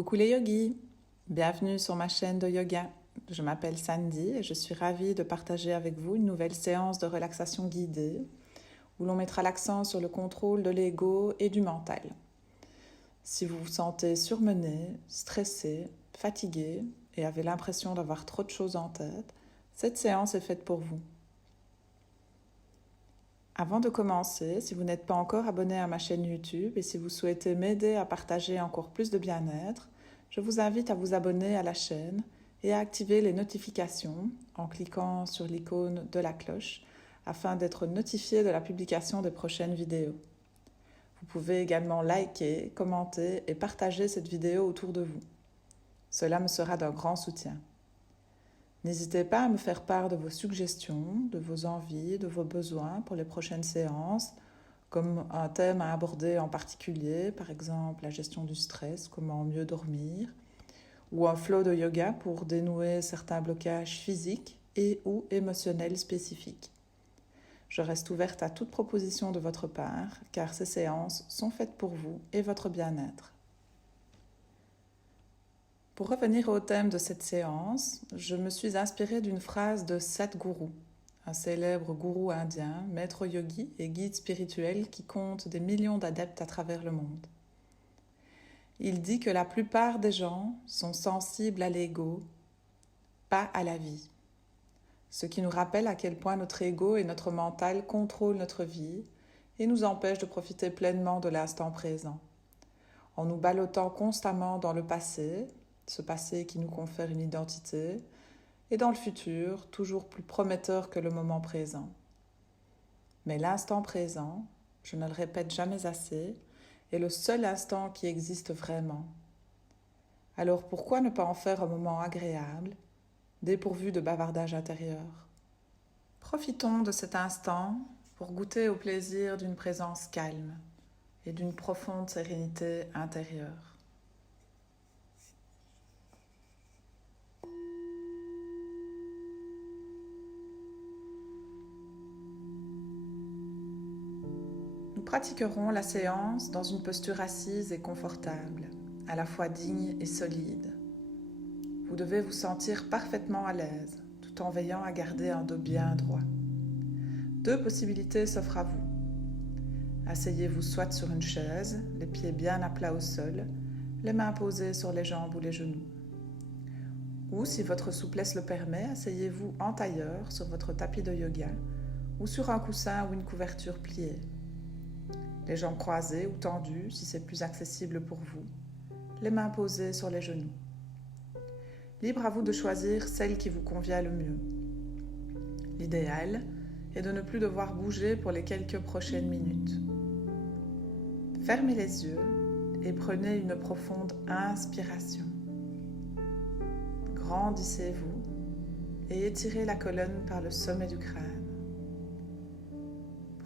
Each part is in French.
Coucou les yogis, bienvenue sur ma chaîne de yoga. Je m'appelle Sandy et je suis ravie de partager avec vous une nouvelle séance de relaxation guidée où l'on mettra l'accent sur le contrôle de l'ego et du mental. Si vous vous sentez surmené, stressé, fatigué et avez l'impression d'avoir trop de choses en tête, cette séance est faite pour vous. Avant de commencer, si vous n'êtes pas encore abonné à ma chaîne YouTube et si vous souhaitez m'aider à partager encore plus de bien-être, je vous invite à vous abonner à la chaîne et à activer les notifications en cliquant sur l'icône de la cloche afin d'être notifié de la publication des prochaines vidéos. Vous pouvez également liker, commenter et partager cette vidéo autour de vous. Cela me sera d'un grand soutien. N'hésitez pas à me faire part de vos suggestions, de vos envies, de vos besoins pour les prochaines séances, comme un thème à aborder en particulier, par exemple la gestion du stress, comment mieux dormir, ou un flow de yoga pour dénouer certains blocages physiques et ou émotionnels spécifiques. Je reste ouverte à toute proposition de votre part, car ces séances sont faites pour vous et votre bien-être. Pour revenir au thème de cette séance, je me suis inspirée d'une phrase de Sadhguru, un célèbre gourou indien, maître yogi et guide spirituel qui compte des millions d'adeptes à travers le monde. Il dit que la plupart des gens sont sensibles à l'ego, pas à la vie. Ce qui nous rappelle à quel point notre ego et notre mental contrôlent notre vie et nous empêchent de profiter pleinement de l'instant présent. En nous ballottant constamment dans le passé, ce passé qui nous confère une identité, et dans le futur, toujours plus prometteur que le moment présent. Mais l'instant présent, je ne le répète jamais assez, est le seul instant qui existe vraiment. Alors pourquoi ne pas en faire un moment agréable, dépourvu de bavardage intérieur ? Profitons de cet instant pour goûter au plaisir d'une présence calme et d'une profonde sérénité intérieure. Nous pratiquerons la séance dans une posture assise et confortable, à la fois digne et solide. Vous devez vous sentir parfaitement à l'aise, tout en veillant à garder un dos bien droit. Deux possibilités s'offrent à vous. Asseyez-vous soit sur une chaise, les pieds bien à plat au sol, les mains posées sur les jambes ou les genoux. Ou, si votre souplesse le permet, asseyez-vous en tailleur sur votre tapis de yoga ou sur un coussin ou une couverture pliée. Les jambes croisées ou tendues si c'est plus accessible pour vous, les mains posées sur les genoux. Libre à vous de choisir celle qui vous convient le mieux. L'idéal est de ne plus devoir bouger pour les quelques prochaines minutes. Fermez les yeux et prenez une profonde inspiration. Grandissez-vous et étirez la colonne par le sommet du crâne.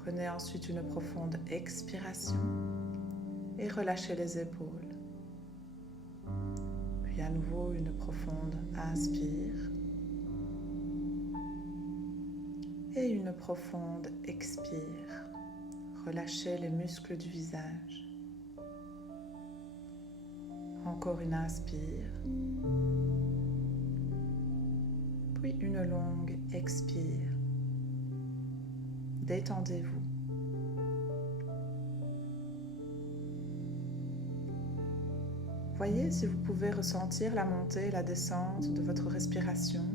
Prenez ensuite une profonde expiration et relâchez les épaules. Puis à nouveau une profonde inspire et une profonde expire. Relâchez les muscles du visage. Encore une inspire, puis une longue expire. Détendez-vous. Voyez si vous pouvez ressentir la montée et la descente de votre respiration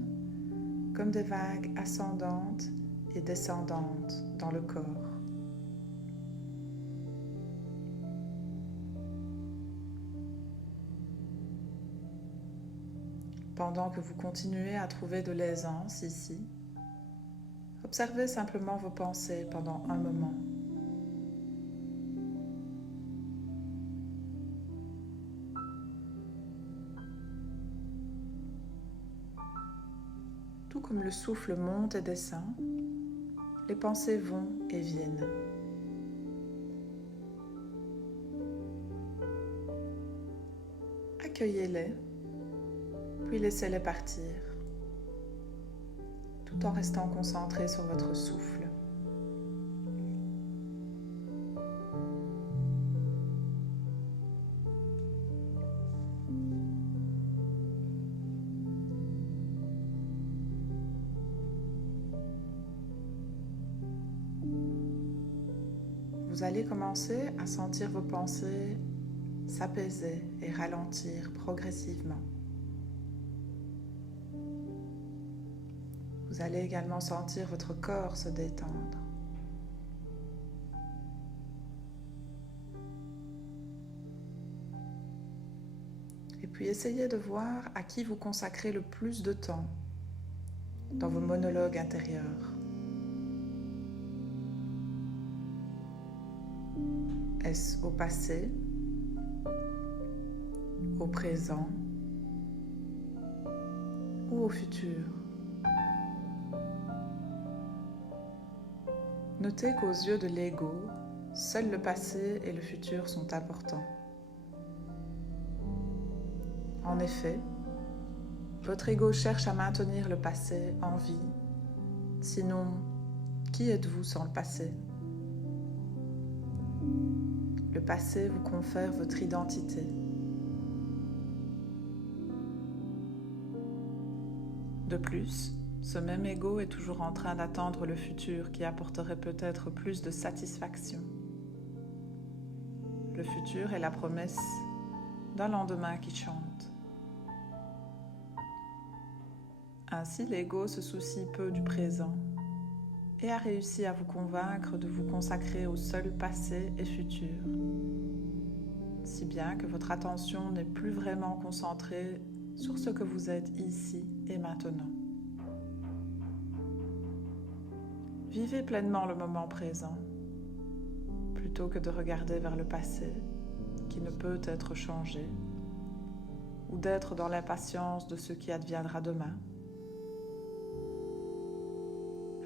comme des vagues ascendantes et descendantes dans le corps. Pendant que vous continuez à trouver de l'aisance ici, observez simplement vos pensées pendant un moment. Tout comme le souffle monte et descend, les pensées vont et viennent. Accueillez-les, puis laissez-les partir, tout en restant concentré sur votre souffle. vous allez commencer à sentir vos pensées s'apaiser et ralentir progressivement. Vous allez également sentir votre corps se détendre. Et puis essayez de voir à qui vous consacrez le plus de temps dans vos monologues intérieurs. Est-ce au passé, au présent ou au futur? Notez qu'aux yeux de l'ego, seul le passé et le futur sont importants. En effet, votre ego cherche à maintenir le passé en vie. Sinon, qui êtes-vous sans le passé? Le passé vous confère votre identité. De plus, ce même ego est toujours en train d'attendre le futur qui apporterait peut-être plus de satisfaction. Le futur est la promesse d'un lendemain qui chante. Ainsi, l'ego se soucie peu du présent et a réussi à vous convaincre de vous consacrer au seul passé et futur, si bien que votre attention n'est plus vraiment concentrée sur ce que vous êtes ici et maintenant. Vivez pleinement le moment présent, plutôt que de regarder vers le passé, qui ne peut être changé, ou d'être dans l'impatience de ce qui adviendra demain.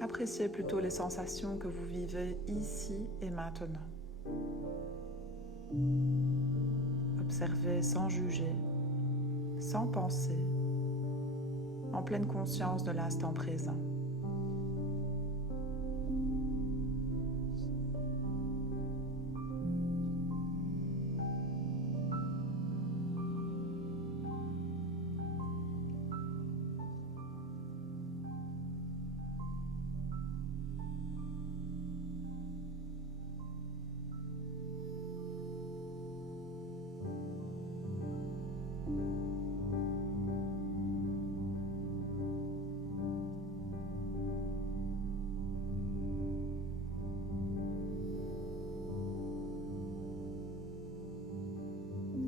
Appréciez plutôt les sensations que vous vivez ici et maintenant. Observez sans juger, sans penser, en pleine conscience de l'instant présent.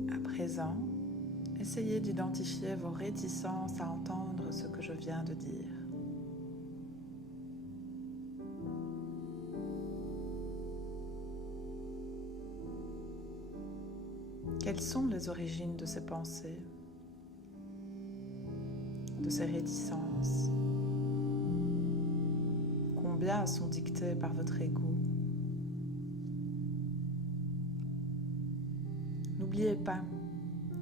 À présent, essayez d'identifier vos réticences à entendre ce que je viens de dire. Quelles sont les origines de ces pensées, de ces réticences? Combien sont dictées par votre ego? N'oubliez pas,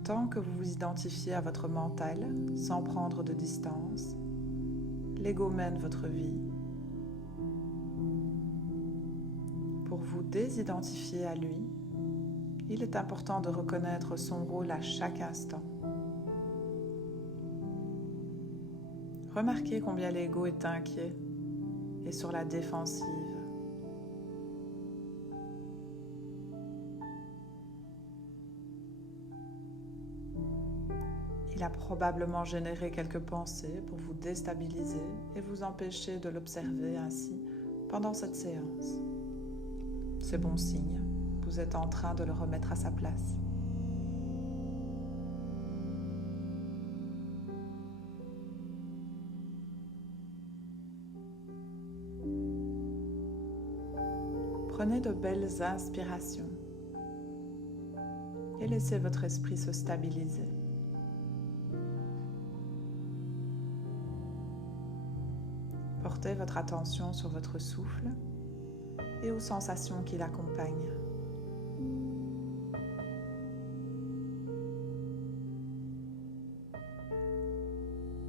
tant que vous vous identifiez à votre mental, sans prendre de distance, l'ego mène votre vie. Pour vous désidentifier à lui, il est important de reconnaître son rôle à chaque instant. Remarquez combien l'ego est inquiet et sur la défensive. Il a probablement généré quelques pensées pour vous déstabiliser et vous empêcher de l'observer ainsi pendant cette séance. C'est bon signe, vous êtes en train de le remettre à sa place. Prenez de belles inspirations et laissez votre esprit se stabiliser. Portez votre attention sur votre souffle et aux sensations qui l'accompagnent.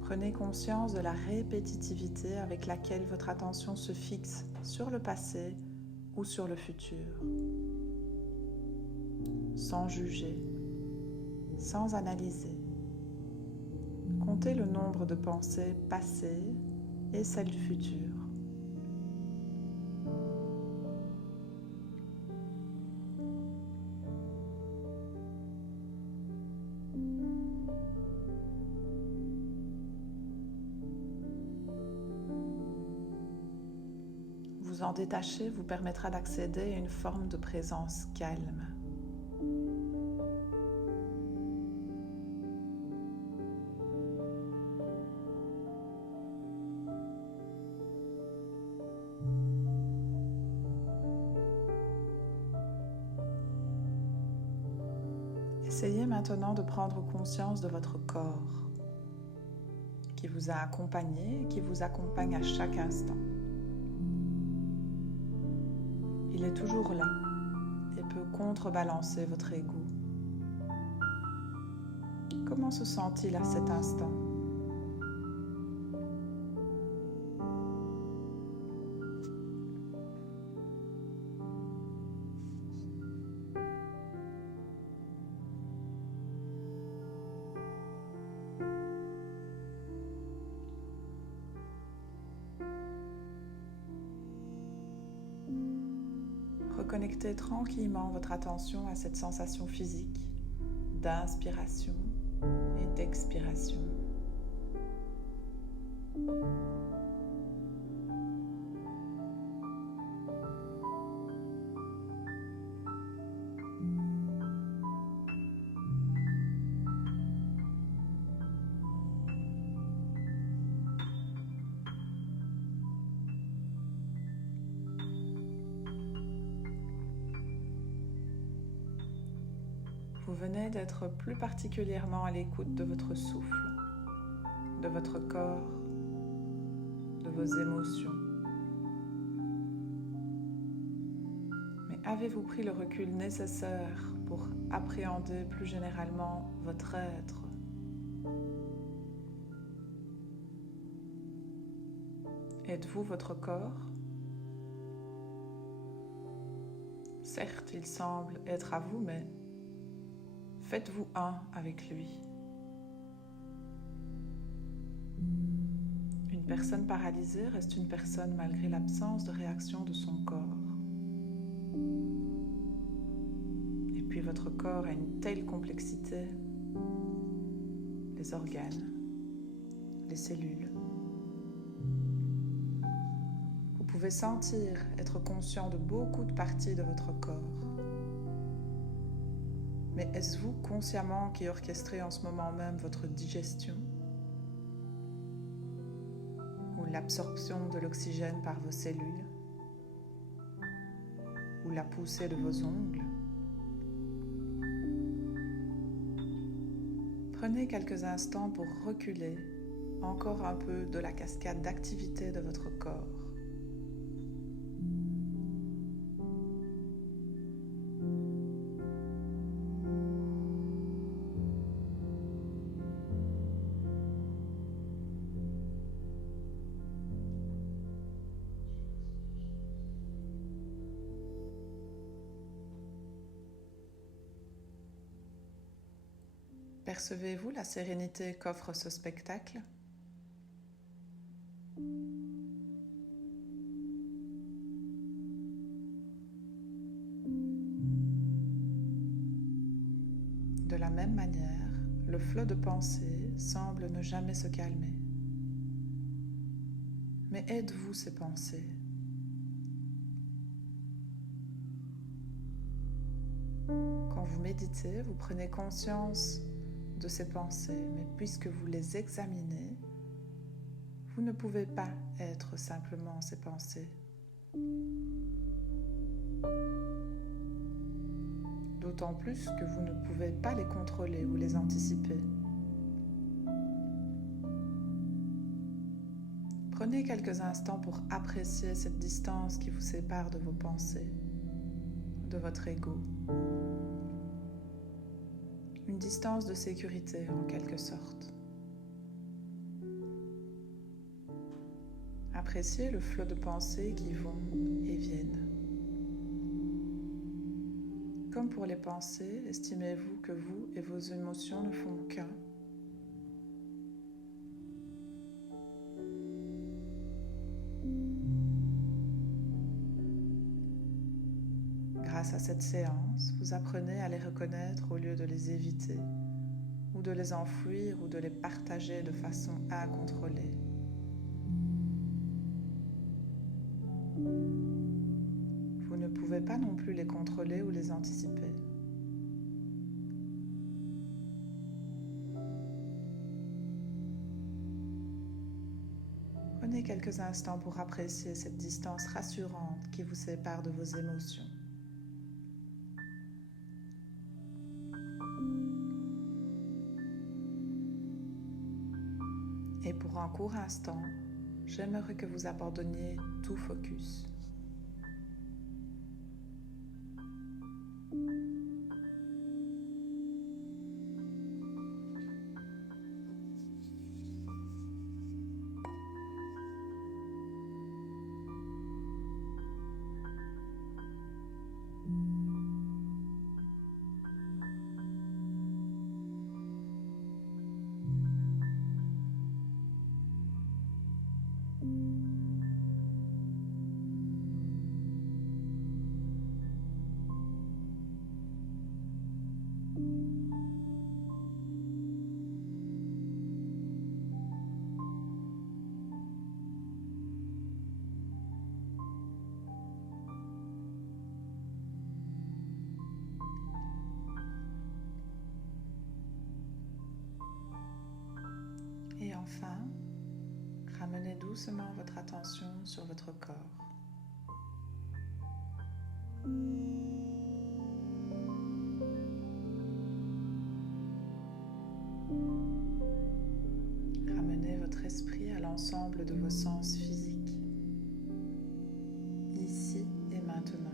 Prenez conscience de la répétitivité avec laquelle votre attention se fixe sur le passé ou sur le futur. Sans juger, sans analyser. Comptez le nombre de pensées passées et celles du futur. Vous en détacher vous permettra d'accéder à une forme de présence calme. Essayez maintenant de prendre conscience de votre corps qui vous a accompagné et qui vous accompagne à chaque instant. Il est toujours là et peut contrebalancer votre ego. Comment se sent-il à cet instant? Reconnectez tranquillement votre attention à cette sensation physique d'inspiration et d'expiration. Vous venez d'être plus particulièrement à l'écoute de votre souffle, de votre corps, de vos émotions. Mais avez-vous pris le recul nécessaire pour appréhender plus généralement votre être? Êtes-vous votre corps? Certes, il semble être à vous, mais faites-vous un avec lui. Une personne paralysée reste une personne malgré l'absence de réaction de son corps. Et puis votre corps a une telle complexité. Les organes, les cellules. Vous pouvez sentir, être conscient de beaucoup de parties de votre corps. Mais est-ce vous consciemment qui orchestrez en ce moment même votre digestion ou l'absorption de l'oxygène par vos cellules ou la poussée de vos ongles? Prenez quelques instants pour reculer encore un peu de la cascade d'activité de votre corps. Percevez-vous la sérénité qu'offre ce spectacle? De la même manière, le flot de pensée semble ne jamais se calmer. Mais êtes-vous ces pensées? Quand vous méditez, vous prenez conscience de ces pensées, mais puisque vous les examinez, vous ne pouvez pas être simplement ces pensées. D'autant plus que vous ne pouvez pas les contrôler ou les anticiper. Prenez quelques instants pour apprécier cette distance qui vous sépare de vos pensées, de votre ego. Une distance de sécurité en quelque sorte. Appréciez le flot de pensées qui vont et viennent. Comme pour les pensées, estimez-vous que vous et vos émotions ne font qu'un. Grâce à cette séance, vous apprenez à les reconnaître au lieu de les éviter ou de les enfouir ou de les partager de façon incontrôlée. Vous ne pouvez pas non plus les contrôler ou les anticiper. Prenez quelques instants pour apprécier cette distance rassurante qui vous sépare de vos émotions. Et pour un court instant, j'aimerais que vous abandonniez tout focus. Et enfin, ramenez doucement votre attention sur votre corps. Ramenez votre esprit à l'ensemble de vos sens physiques, ici et maintenant.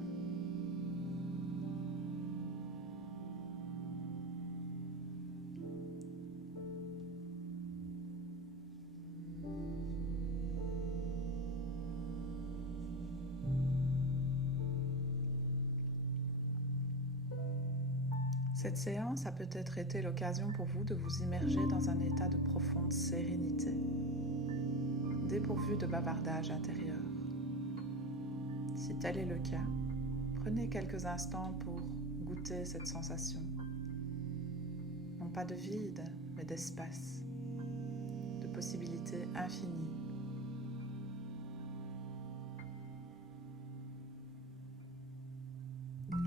Cette séance a peut-être été l'occasion pour vous de vous immerger dans un état de profonde sérénité, dépourvu de bavardage intérieur. Si tel est le cas, prenez quelques instants pour goûter cette sensation. Non pas de vide, mais d'espace, de possibilités infinies.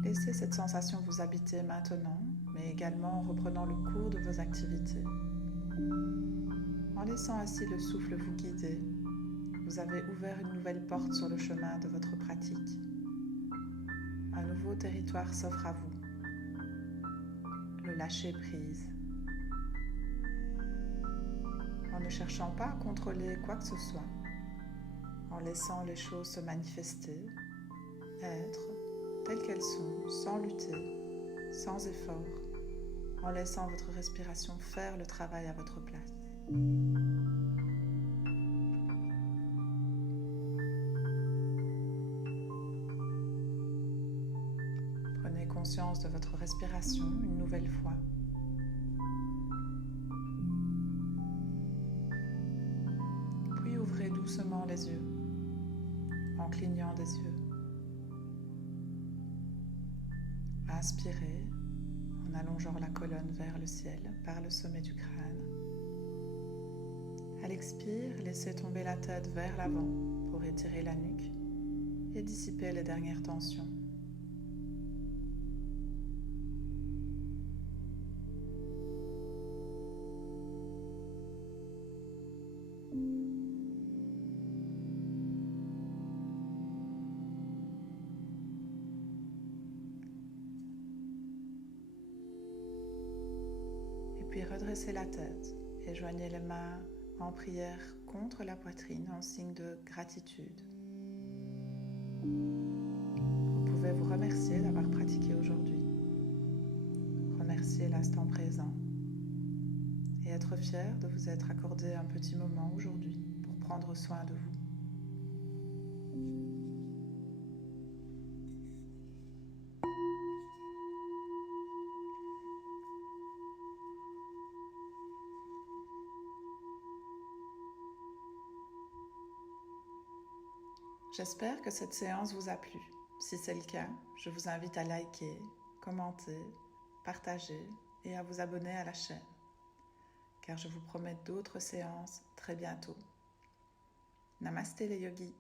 Laissez cette sensation vous habiter maintenant, mais également en reprenant le cours de vos activités. En laissant ainsi le souffle vous guider, vous avez ouvert une nouvelle porte sur le chemin de votre pratique. Un nouveau territoire s'offre à vous. Le lâcher-prise. En ne cherchant pas à contrôler quoi que ce soit, en laissant les choses se manifester, être telles qu'elles sont, sans lutter, sans effort, en laissant votre respiration faire le travail à votre place. Prenez conscience de votre respiration une nouvelle fois. Puis ouvrez doucement les yeux, en clignant des yeux. Inspirez en allongeant la colonne vers le ciel par le sommet du crâne. À l'expire, laissez tomber la tête vers l'avant pour étirer la nuque et dissiper les dernières tensions. Puis redressez la tête et joignez les mains en prière contre la poitrine en signe de gratitude. Vous pouvez vous remercier d'avoir pratiqué aujourd'hui, remercier l'instant présent et être fier de vous être accordé un petit moment aujourd'hui pour prendre soin de vous. J'espère que cette séance vous a plu. Si c'est le cas, je vous invite à liker, commenter, partager et à vous abonner à la chaîne. car je vous promets d'autres séances très bientôt. Namasté les yogis.